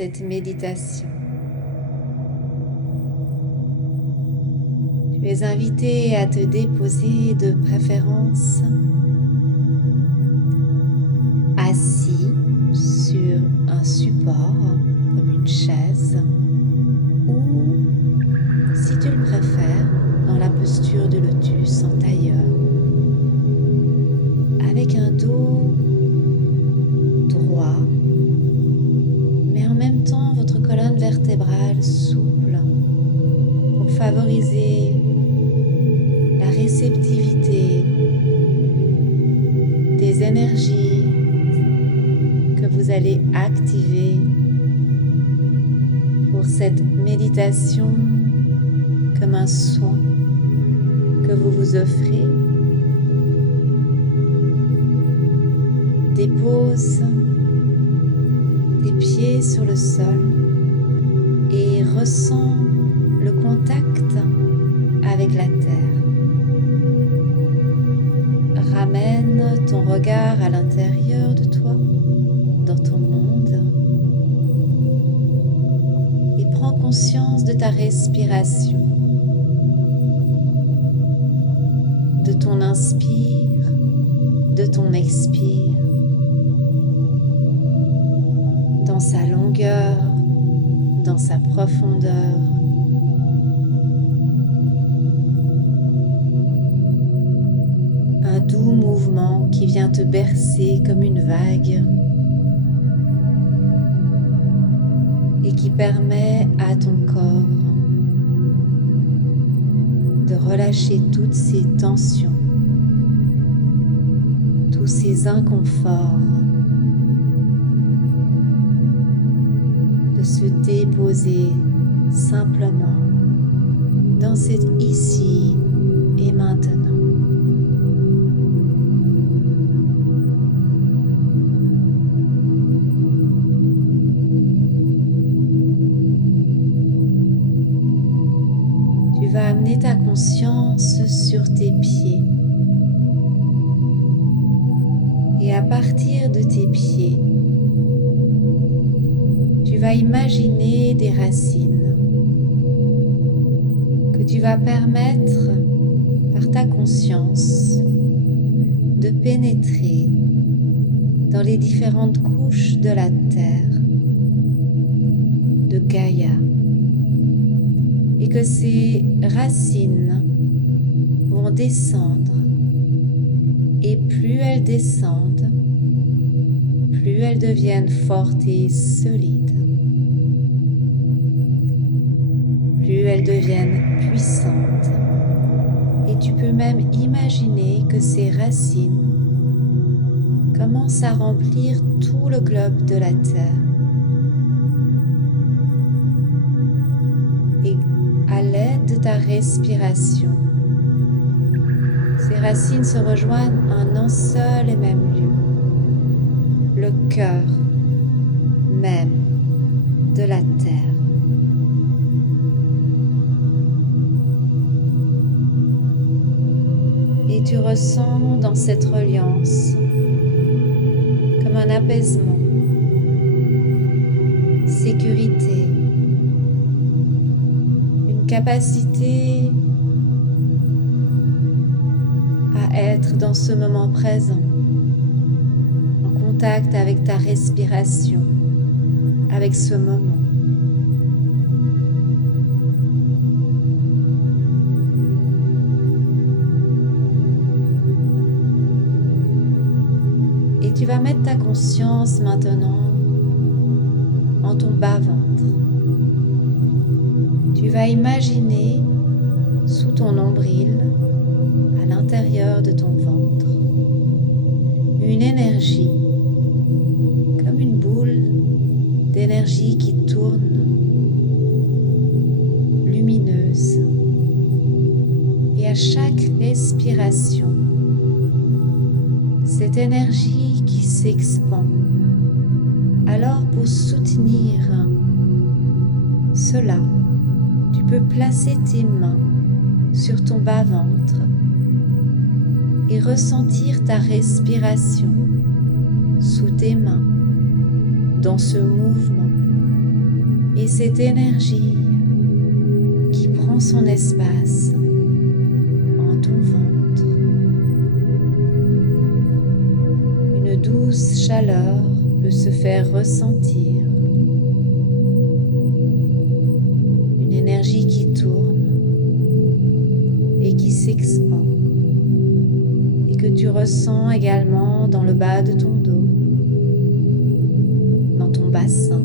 cette méditation. Tu es invité à te déposer de préférence assis sur un support comme une chaise ou, si tu le préfères, dans la posture de lotus en tailleur, avec un dos droit, mais en même temps votre colonne vertébrale souple pour favoriser la réceptivité des énergies que vous allez activer pour cette méditation comme un soin que vous vous offrez. Dépose tes pieds sur le sol et ressens le contact avec la terre. Ramène ton regard à l'intérieur de toi, dans ton monde, et prends conscience de ta respiration, de ton inspire, de ton expire, dans sa longueur, dans sa profondeur. Un doux mouvement qui vient te bercer comme une vague et qui permet à ton corps de relâcher toutes ces tensions, tous ces inconforts, de se déposer simplement dans cet ici et maintenant. Tu vas amener ta conscience sur tes pieds et à partir de tes pieds, tu vas imaginer des racines que tu vas permettre par ta conscience de pénétrer dans les différentes couches de la terre, de Gaïa, et que ces racines vont descendre, et plus elles descendent, plus elles deviennent fortes et solides, plus elles deviennent puissantes, et tu peux même imaginer que ces racines commencent à remplir tout le globe de la Terre. Et à l'aide de ta respiration, ces racines se rejoignent en un seul et même lieu, le cœur même de la Terre. Et tu ressens dans cette reliance comme un apaisement, sécurité, une capacité à être dans ce moment présent, en contact avec ta respiration, avec ce moment. Et tu vas mettre ta conscience maintenant en ton bas-ventre. Tu vas imaginer sous ton nombril, à l'intérieur de ton ventre, une énergie, comme une boule d'énergie qui tourne, lumineuse. Et à chaque respiration, cette énergie qui s'expand. Alors pour soutenir cela, tu peux placer tes mains sur ton bas-ventre et ressentir ta respiration sous tes mains dans ce mouvement et cette énergie qui prend son espace en ton ventre. Une douce chaleur peut se faire ressentir. Une énergie qui tourne et qui s'expand et que tu ressens également dans le bas de ton dos, dans ton bassin.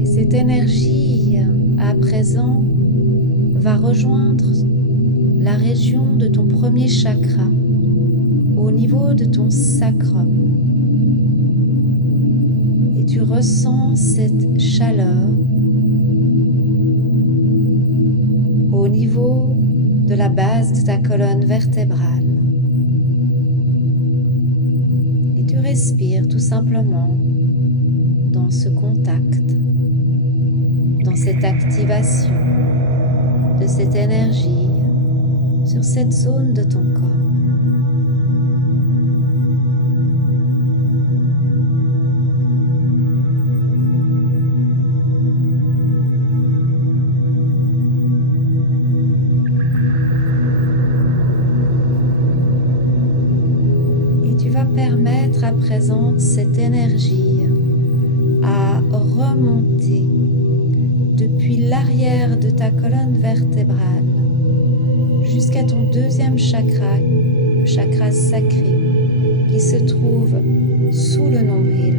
Et cette énergie, à présent, va rejoindre la région de ton premier chakra, au niveau de ton sacrum. Et tu ressens cette chaleur au niveau de la base de ta colonne vertébrale. Et tu respires tout simplement dans ce contact, dans cette activation de cette énergie sur cette zone de ton corps. Permettre à présent cette énergie à remonter depuis l'arrière de ta colonne vertébrale jusqu'à ton deuxième chakra, le chakra sacré, qui se trouve sous le nombril.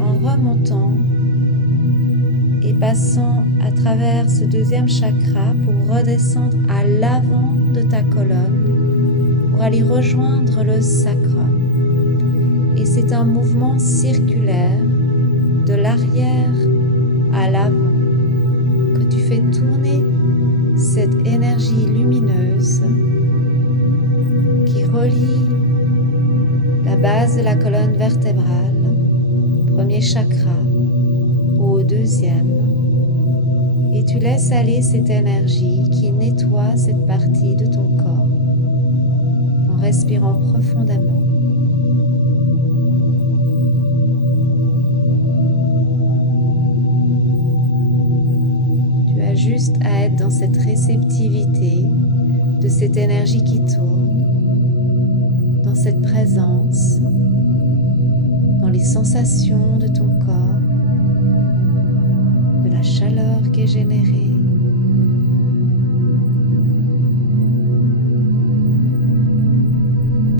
En remontant et passant à travers ce deuxième chakra pour redescendre à l'avant de ta colonne, pour aller rejoindre le sacrum. Et c'est un mouvement circulaire de l'arrière à l'avant que tu fais tourner cette énergie lumineuse qui relie la base de la colonne vertébrale, premier chakra, au deuxième. Et tu laisses aller cette énergie qui nettoie cette partie de ton corps. Respirant profondément. Tu as juste à être dans cette réceptivité de cette énergie qui tourne, dans cette présence, dans les sensations de ton corps, de la chaleur qui est générée.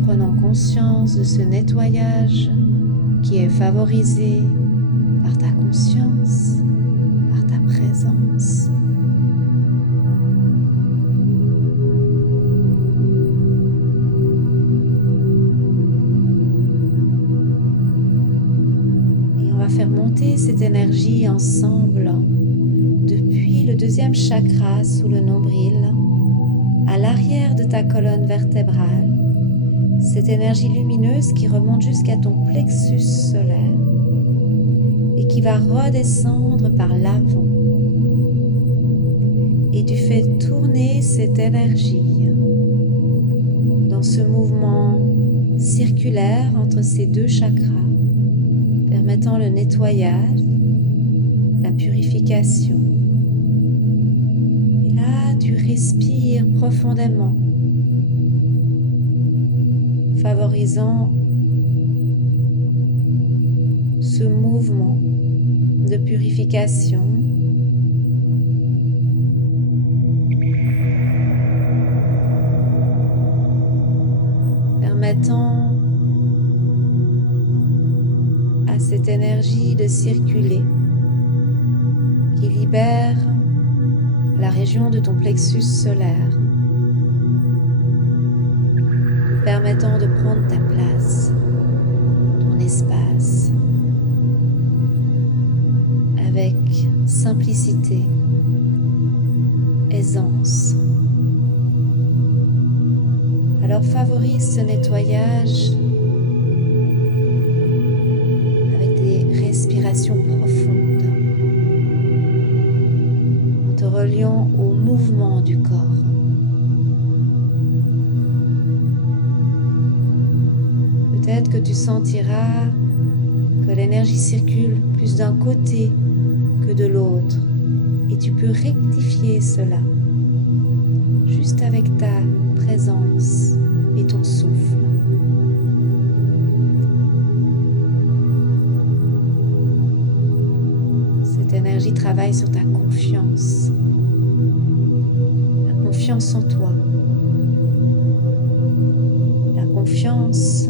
Prenant conscience de ce nettoyage qui est favorisé par ta conscience, par ta présence. Et on va faire monter cette énergie ensemble depuis le deuxième chakra sous le nombril, à l'arrière de ta colonne vertébrale. Cette énergie lumineuse qui remonte jusqu'à ton plexus solaire et qui va redescendre par l'avant. Et tu fais tourner cette énergie dans ce mouvement circulaire entre ces deux chakras, permettant le nettoyage, la purification. Et là, tu respires profondément, favorisant ce mouvement de purification. Permettant à cette énergie de circuler, qui libère la région de ton plexus solaire, permettant de prendre ta place, ton espace, avec simplicité, aisance. Alors favorise ce nettoyage avec des respirations profondes, en te reliant au mouvement du corps. Peut-être que tu sentiras que l'énergie circule plus d'un côté que de l'autre et tu peux rectifier cela juste avec ta présence et ton souffle. Cette énergie travaille sur ta confiance, la confiance en toi, la confiance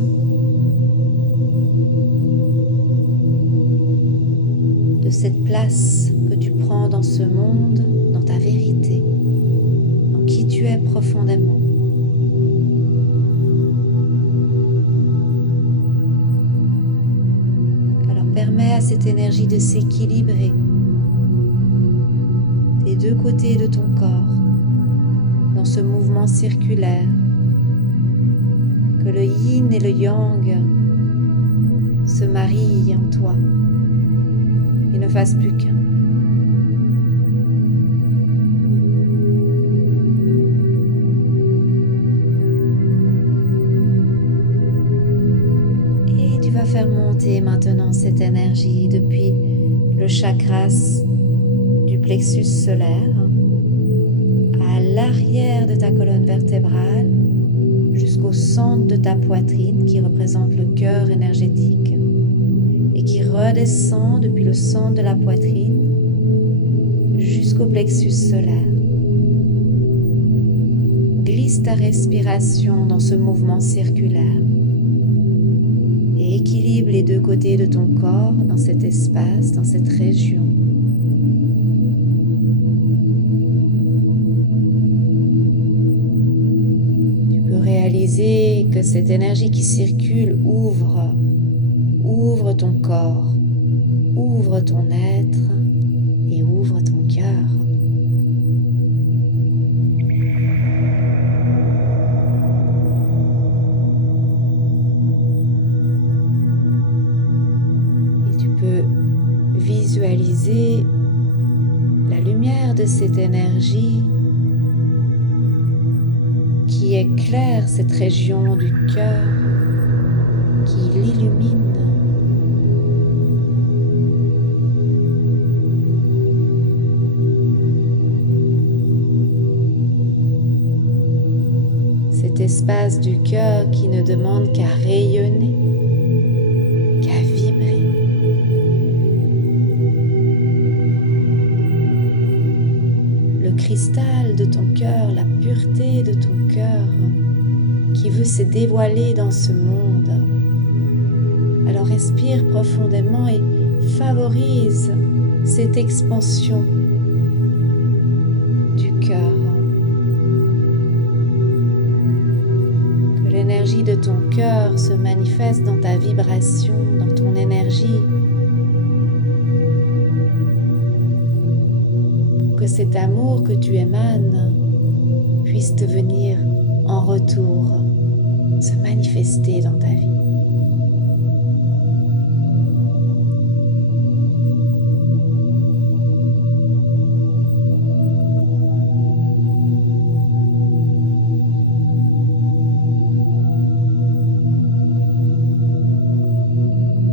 de cette place que tu prends dans ce monde, dans ta vérité, dans qui tu es profondément. Alors permets à cette énergie de s'équilibrer des deux côtés de ton corps dans ce mouvement circulaire, que le yin et le yang se marient en toi et ne fassent plus qu'un. Et tu vas faire monter maintenant cette énergie depuis le chakras du plexus solaire à l'arrière de ta colonne vertébrale jusqu'au centre de ta poitrine qui représente le cœur énergétique et qui redescend depuis le centre de la poitrine jusqu'au plexus solaire. Glisse ta respiration dans ce mouvement circulaire et équilibre les deux côtés de ton corps dans cet espace, dans cette région. Réaliser que cette énergie qui circule ouvre ton corps, ouvre ton être et ouvre ton cœur. Et tu peux visualiser la lumière de cette énergie qui éclaire cette région du cœur, qui l'illumine. Cet espace du cœur qui ne demande qu'à rayonner, qu'à vibrer. Le cristal de ton cœur, la pureté de ton cœur qui veut se dévoiler dans ce monde. Alors respire profondément et favorise cette expansion du cœur. Que l'énergie de ton cœur se manifeste dans ta vibration, dans ton énergie. Que cet amour que tu émanes puisse te venir en retour, se manifester dans ta vie.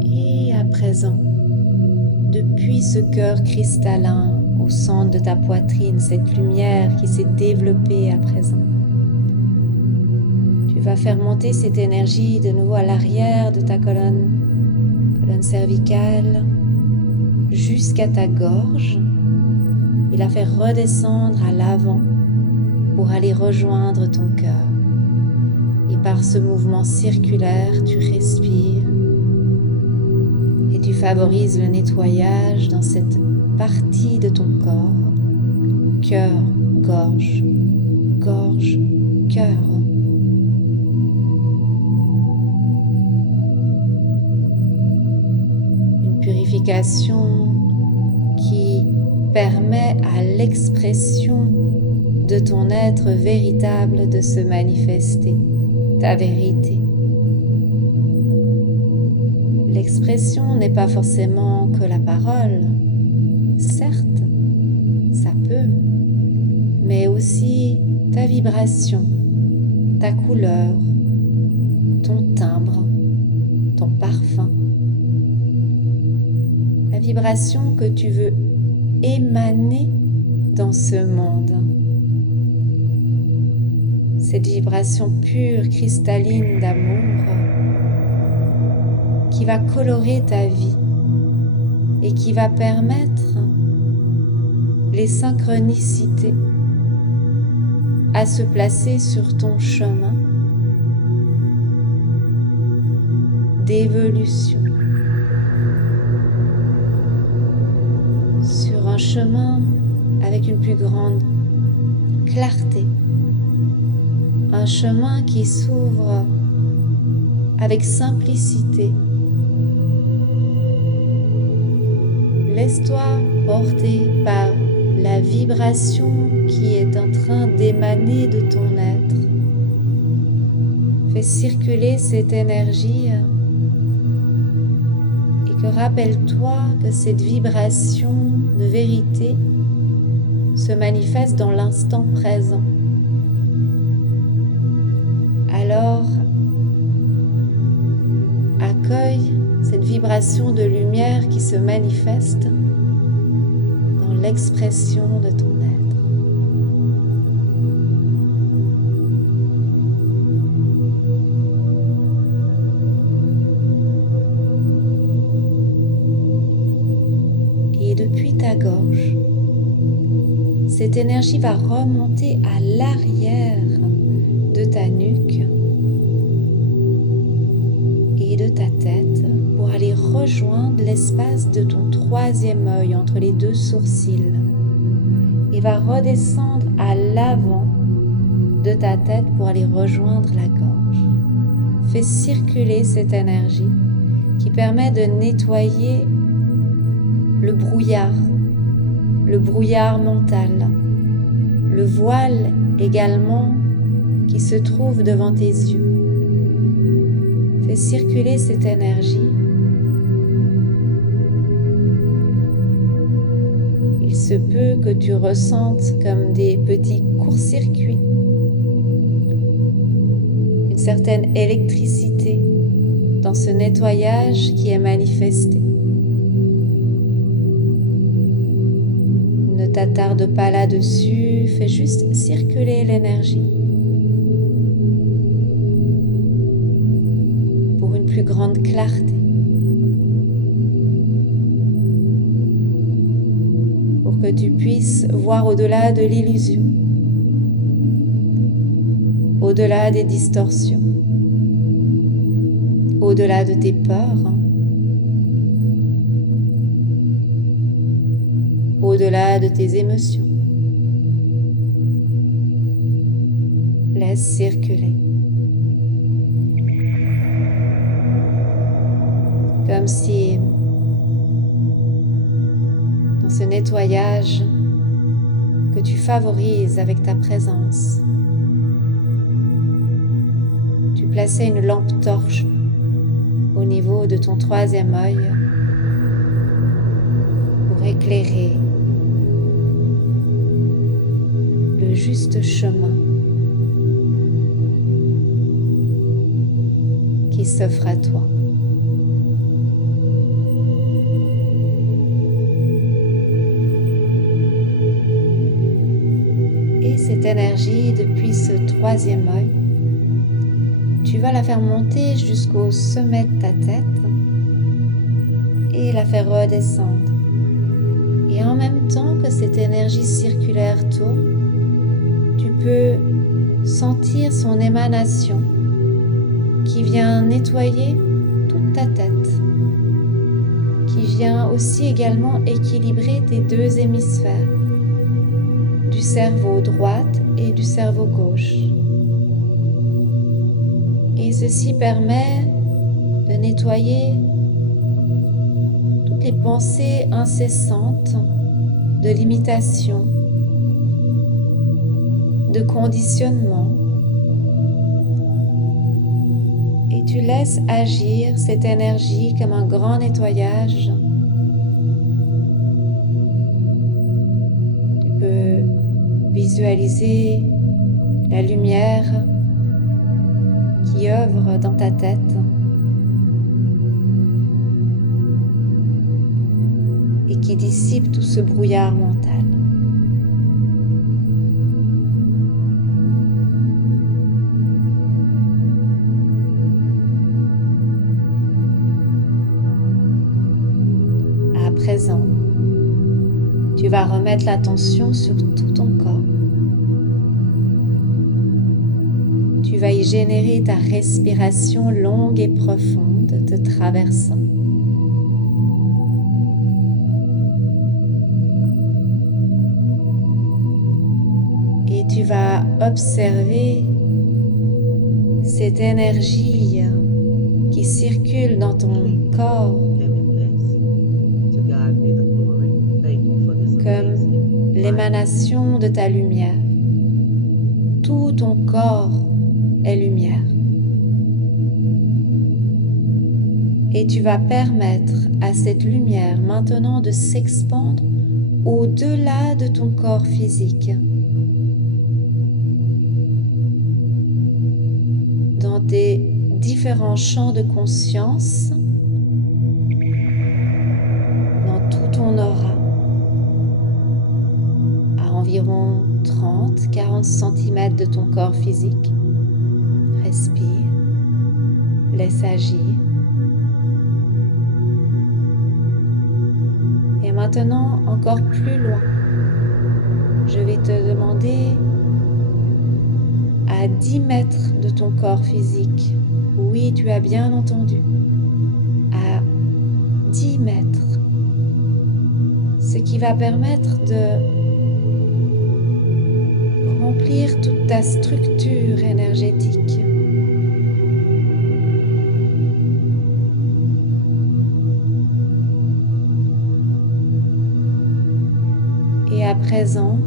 Et à présent, depuis ce cœur cristallin, au centre de ta poitrine, cette lumière qui s'est développée à présent. Tu vas faire monter cette énergie de nouveau à l'arrière de ta colonne cervicale, jusqu'à ta gorge et la faire redescendre à l'avant pour aller rejoindre ton cœur. Et par ce mouvement circulaire, tu respires et tu favorises le nettoyage dans cette partie de ton corps, cœur, gorge, gorge, cœur. Une purification qui permet à l'expression de ton être véritable de se manifester, ta vérité. L'expression n'est pas forcément que la parole. Certes, ça peut, mais aussi ta vibration, ta couleur, ton timbre, ton parfum, la vibration que tu veux émaner dans ce monde. Cette vibration pure, cristalline d'amour qui va colorer ta vie et qui va permettre les synchronicités à se placer sur ton chemin d'évolution, sur un chemin avec une plus grande clarté, un chemin qui s'ouvre avec simplicité. Laisse-toi porter par la vibration qui est en train d'émaner de ton être. Fais circuler cette énergie et que rappelle-toi que cette vibration de vérité se manifeste dans l'instant présent. Alors, accueille cette vibration de lumière qui se manifeste dans l'expression de ton être. Et depuis ta gorge, cette énergie va remonter à l'arrière de ta nuque et de ta tête pour aller rejoindre l'espace de ton troisième œil entre les deux sourcils et va redescendre à l'avant de ta tête pour aller rejoindre la gorge. Fais circuler cette énergie qui permet de nettoyer le brouillard mental, le voile également qui se trouve devant tes yeux. Fais circuler cette énergie. Il se peut que tu ressentes comme des petits courts-circuits, une certaine électricité dans ce nettoyage qui est manifesté. Ne t'attarde pas là-dessus, fais juste circuler l'énergie pour une plus grande clarté, pour que tu puisses voir au-delà de l'illusion, au-delà des distorsions, au-delà de tes peurs, au-delà de tes émotions. Laisse circuler. Comme si, dans ce nettoyage que tu favorises avec ta présence, tu plaçais une lampe torche au niveau de ton troisième œil pour éclairer le juste chemin qui s'offre à toi. Et cette énergie, depuis ce troisième œil, tu vas la faire monter jusqu'au sommet de ta tête et la faire redescendre. Et en même temps que cette énergie circulaire tourne, tu peux sentir son émanation qui vient nettoyer toute ta tête, qui vient aussi également équilibrer tes deux hémisphères, du cerveau droit et du cerveau gauche. Et ceci permet de nettoyer toutes les pensées incessantes de limitation, de conditionnement. Et tu laisses agir cette énergie comme un grand nettoyage. Tu peux visualiser la lumière qui œuvre dans ta tête. et qui dissipe tout ce brouillard mental. À présent, tu vas remettre l'attention sur tout ton corps. Tu vas y générer ta respiration longue et profonde te traversant. Et tu vas observer cette énergie qui circule dans ton corps comme l'émanation de ta lumière. Tout ton corps est lumière. Et tu vas permettre à cette lumière maintenant de s'expandre au-delà de ton corps physique, dans tes différents champs de conscience, dans tout ton aura, à environ 30-40 cm de ton corps physique. Respire, laisse agir. Et maintenant, encore plus loin, je vais te demander à 10 mètres de ton corps physique. Oui, tu as bien entendu. À 10 mètres. Ce qui va permettre de remplir toute ta structure énergétique. Et à présent,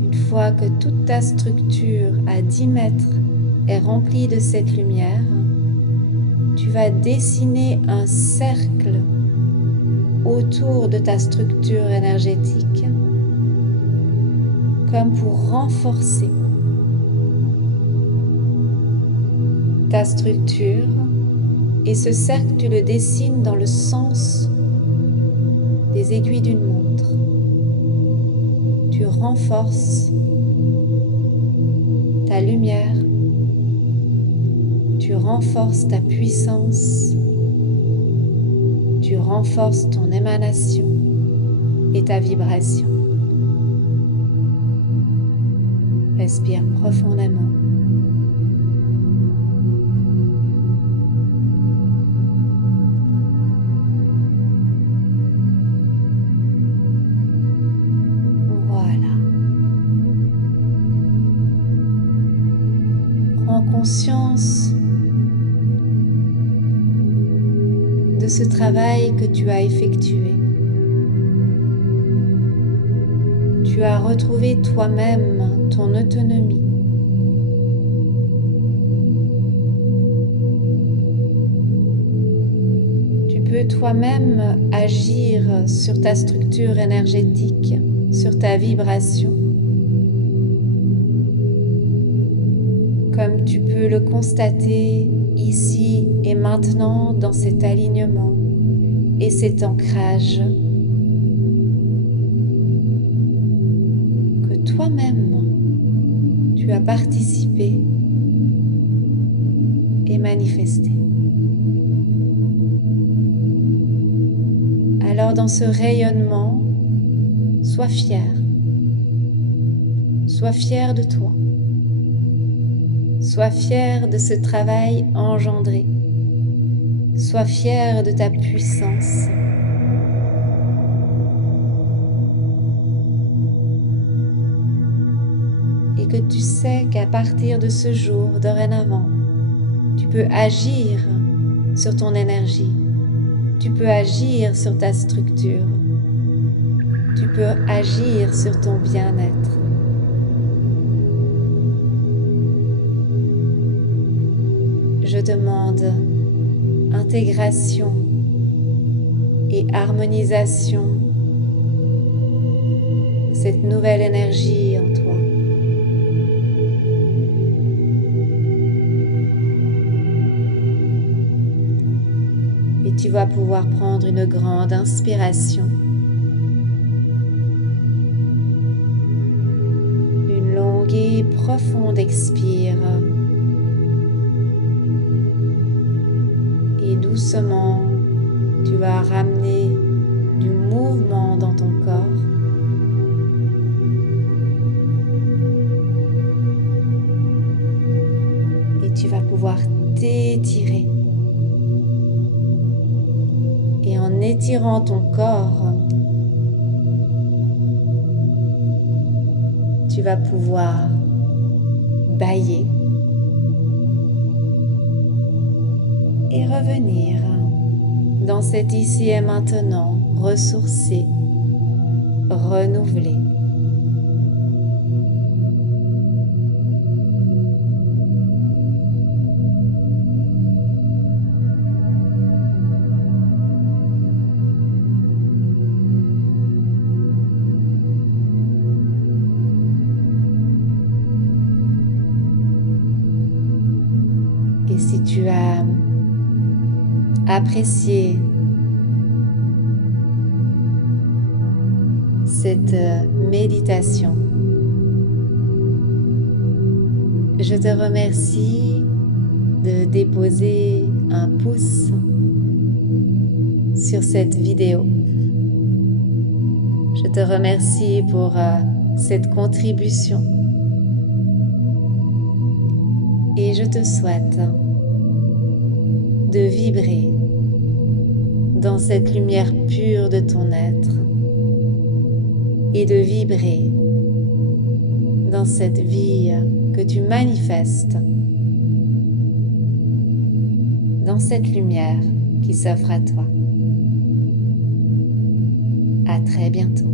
une fois que toute ta structure à 10 mètres est remplie de cette lumière, tu vas dessiner un cercle autour de ta structure énergétique, comme pour renforcer ta structure. Et ce cercle, tu le dessines dans le sens des aiguilles d'une montre. Tu renforces ta lumière, tu renforces ta puissance, tu renforces ton émanation et ta vibration. Respire profondément. Prends conscience de ce travail que tu as effectué. Tu as retrouvé toi-même ton autonomie. Tu peux toi-même agir sur ta structure énergétique, sur ta vibration, comme tu peux le constater ici et maintenant dans cet alignement et cet ancrage que toi-même tu as participé et manifesté. Alors dans ce rayonnement, sois fier de toi. Sois fier de ce travail engendré. Sois fier de ta puissance. Et que tu sais qu'à partir de ce jour, dorénavant, tu peux agir sur ton énergie. Tu peux agir sur ta structure. Tu peux agir sur ton bien-être. Je demande intégration et harmonisation de cette nouvelle énergie en toi. Et tu vas pouvoir prendre une grande inspiration, une longue et profonde expire, et doucement tu vas ramener du mouvement dans ton corps. Et tu vas pouvoir t'étirer. Et en étirant ton corps, tu vas pouvoir bâiller et revenir dans cet ici et maintenant, ressourcé, renouvelé. Et si tu as apprécié cette méditation, je te remercie de déposer un pouce sur cette vidéo. Je te remercie pour cette contribution et je te souhaite de vibrer dans cette lumière pure de ton être et de vibrer dans cette vie que tu manifestes, dans cette lumière qui s'offre à toi. À très bientôt.